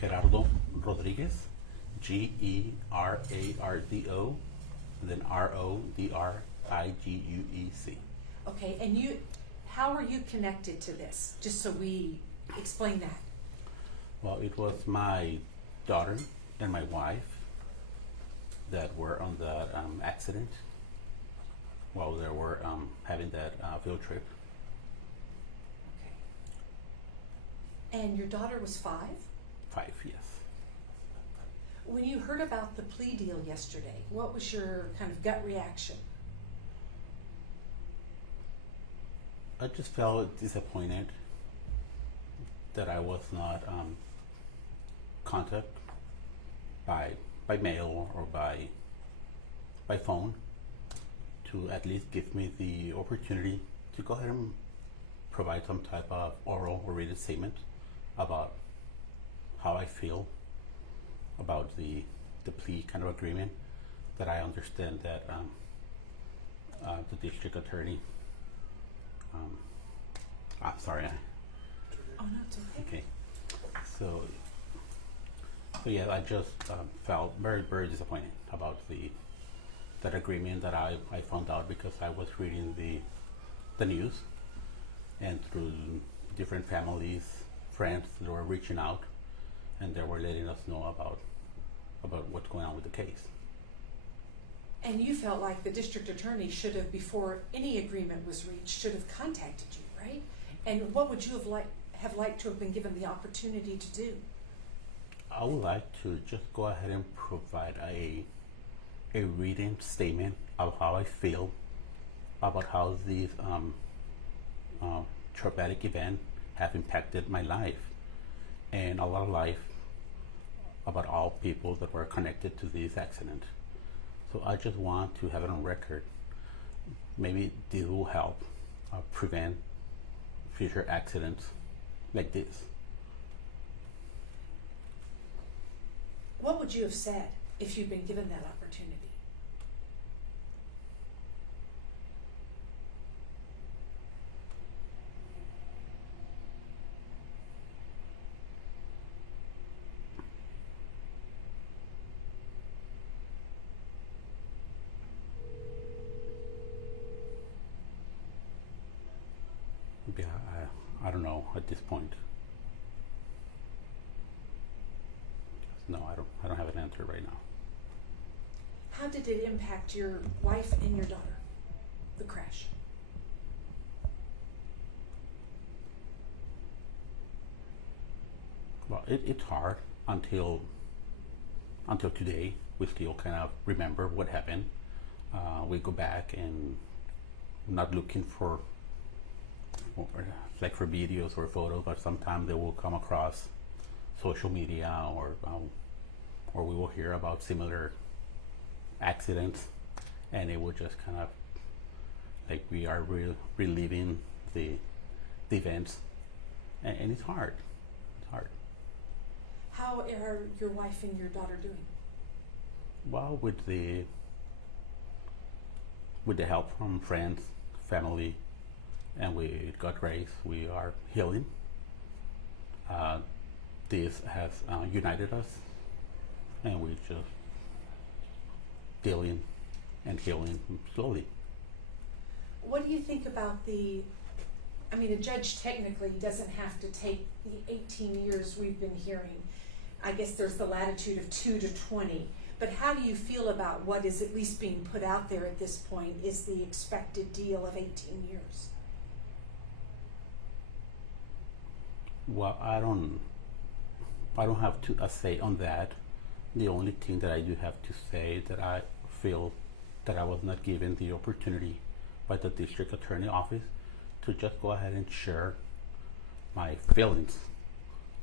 Gerardo Rodriguez, Gerardo, and then Rodriguez. Okay, and how are you connected to this? Just so we explain that. Well, it was my daughter and my wife that were on the accident while they were having that field trip. Okay. And your daughter was 5? 5, yes. When you heard about the plea deal yesterday, what was your kind of gut reaction? I just felt disappointed that I was not contacted by mail or by phone to at least give me the opportunity to go ahead and provide some type of oral or written statement about how I feel about the plea kind of agreement that I understand that the district attorney I'm sorry. Oh no, it's okay. Okay. So yeah, I just felt very, very disappointed about that agreement that I found out because I was reading the news, and through different families, friends that were reaching out, and they were letting us know about what's going on with the case. And you felt like the district attorney should have, before any agreement was reached, should have contacted you, right? And what would you have liked to have been given the opportunity to do? I would like to just go ahead and provide a written statement of how I feel about how these traumatic events have impacted my life and a lot of life about all people that were connected to this accident. So I just want to have it on record. Maybe this will help prevent future accidents like this. What would you have said if you'd been given that opportunity? Yeah, I don't know at this point. No, I don't have an answer right now. How did it impact your wife and your daughter, the crash? Well, it's hard until today. We still kind of remember what happened. We go back and not looking for videos or photos, but sometimes they will come across social media or we will hear about similar accidents, and it will just kind of like we are reliving the events, and it's hard. It's hard. How are your wife and your daughter doing? Well, with the help from friends, family, and with God's grace, we are healing. This has united us, and we're just dealing and healing slowly. What do you think about a judge technically doesn't have to take the 18 years we've been hearing. I guess there's the latitude of 2 to 20. But how do you feel about what is at least being put out there at this point is the expected deal of 18 years? Well, I don't have a say on that. The only thing that I do have to say that I feel that I was not given the opportunity by the district attorney office to just go ahead and share my feelings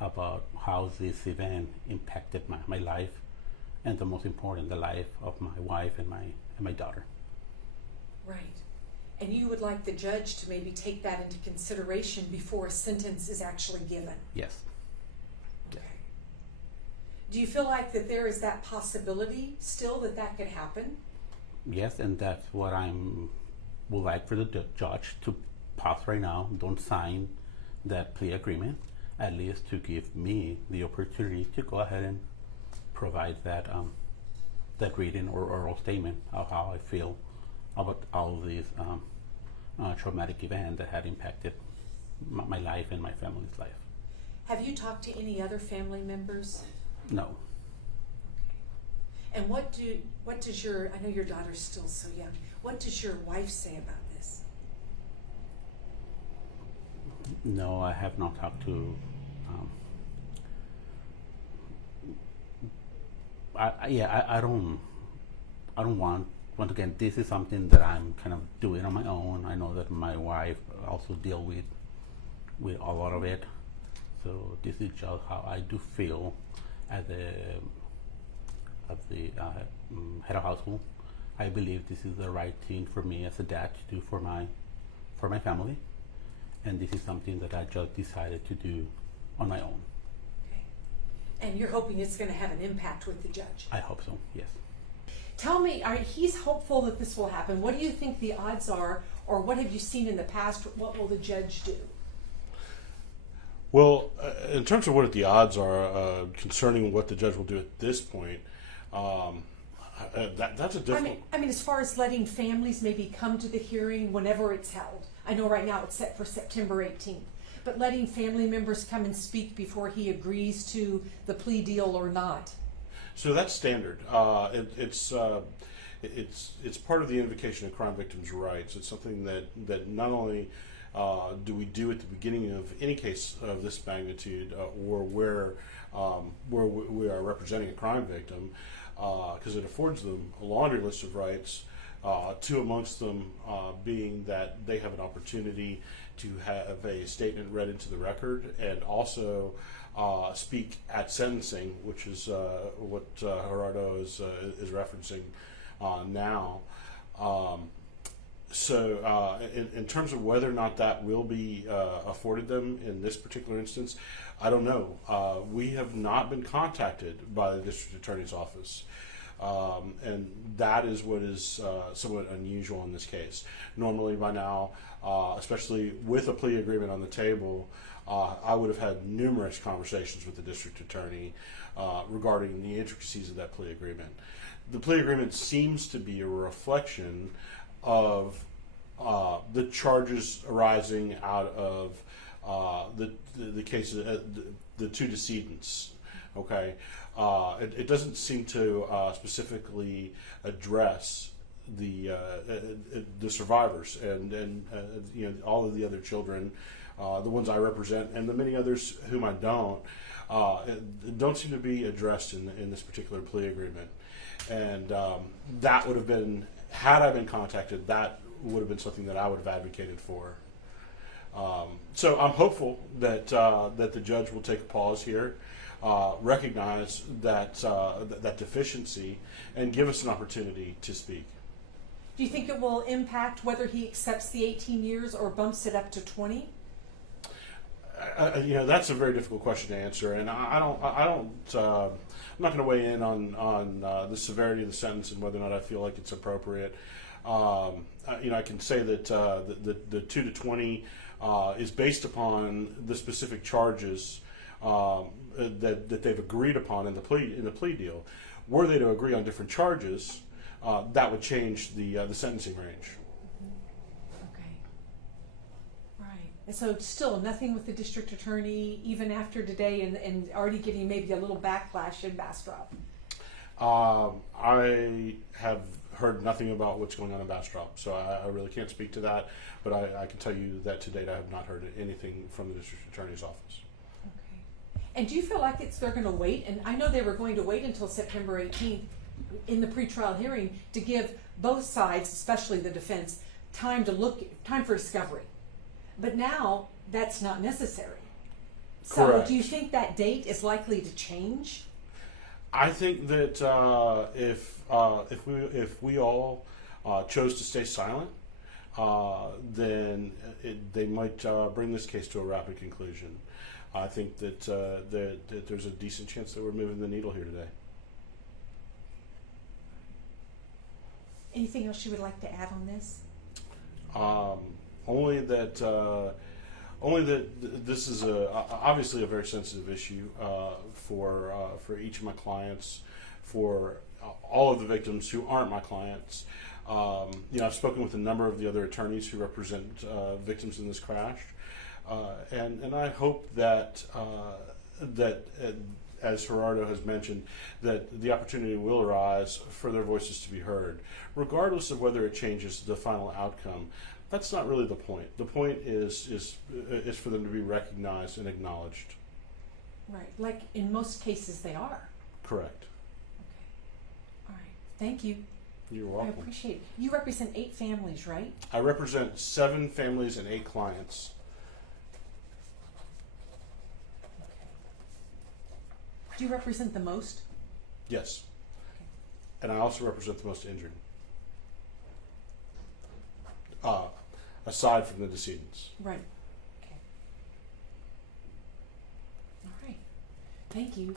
about how this event impacted my life, and the most important, the life of my wife and my daughter. Right. And you would like the judge to maybe take that into consideration before a sentence is actually given? Yes. Okay. Do you feel like that there is that possibility still that could happen? Yes, and that's what would like for the judge to pause right now, don't sign that plea agreement at least to give me the opportunity to go ahead and provide that that reading or oral statement of how I feel about all these traumatic events that had impacted my life and my family's life. Have you talked to any other family members? No. And what does your, I know your daughter's still so young, what does your wife say about this? No, I have not talked to. I don't want. Once again, this is something that I'm kind of doing on my own. I know that my wife also deal with a lot of it. So this is just how I do feel as the head of household. I believe this is the right thing for me as a dad to do for my family, and this is something that I just decided to do on my own. Okay. And you're hoping it's going to have an impact with the judge? I hope so, yes. Tell me, he's hopeful that this will happen. What do you think the odds are, or what have you seen in the past? What will the judge do? Well, in terms of what the odds are concerning what the judge will do at this point, that's a difficult. I mean, as far as letting families maybe come to the hearing whenever it's held. I know right now it's set for September 18th, but letting family members come and speak before he agrees to the plea deal or not. So that's standard. It's part of the Invocation of Crime Victims' Rights. It's something that not only do we do at the beginning of any case of this magnitude, or where we are representing a crime victim, because it affords them a laundry list of rights, two amongst them being that they have an opportunity to have a statement read into the record, and also speak at sentencing, which is what Gerardo is referencing now. So in terms of whether or not that will be afforded them in this particular instance, I don't know. We have not been contacted by the district attorney's office. And that is what is somewhat unusual in this case. Normally by now, especially with a plea agreement on the table, I would have had numerous conversations with the district attorney regarding the intricacies of that plea agreement. The plea agreement seems to be a reflection of the charges arising out of the cases, the two decedents. Okay, it doesn't seem to specifically address the survivors and all of the other children, the ones I represent, and the many others whom I don't seem to be addressed in this particular plea agreement. And that would have been, had I been contacted, that would have been something that I would have advocated for. So I'm hopeful that that the judge will take a pause here, recognize that that deficiency, and give us an opportunity to speak. Do you think it will impact whether he accepts the 18 years or bumps it up to 20? That's a very difficult question to answer, and I'm not going to weigh in on the severity of the sentence and whether or not I feel like it's appropriate. I can say that the 2 to 20 is based upon the specific charges that they've agreed upon in the plea deal. Were they to agree on different charges, that would change the sentencing range. Okay. Right. And so still nothing with the district attorney even after today, and already getting maybe a little backlash in Bastrop. I have heard nothing about what's going on in Bastrop, so I really can't speak to that, but I can tell you that to date I have not heard anything from the district attorney's office. Okay. And do you feel like they're going to wait? And I know they were going to wait until September 18th in the pretrial hearing to give both sides, especially the defense, time for discovery. But now that's not necessary. So Correct. do you think that date is likely to change? I think that if we all chose to stay silent, then they might bring this case to a rapid conclusion. I think that there's a decent chance that we're moving the needle here today. Anything else you would like to add on this? Only that Only that this is obviously a very sensitive issue for each of my clients, for all of the victims who aren't my clients. I've spoken with a number of the other attorneys who represent victims in this crash, and I hope that as Gerardo has mentioned, that the opportunity will arise for their voices to be heard, regardless of whether it changes the final outcome. That's not really the point. The point is for them to be recognized and acknowledged. Right, like in most cases they are. Correct. Okay. All right. Thank you. You're I welcome. appreciate it. You represent 8 families, right? I represent 7 families and 8 clients. Do you represent the most? Yes. And I also represent the most injured. Aside from the decedents. Right. Okay. All right. Thank you.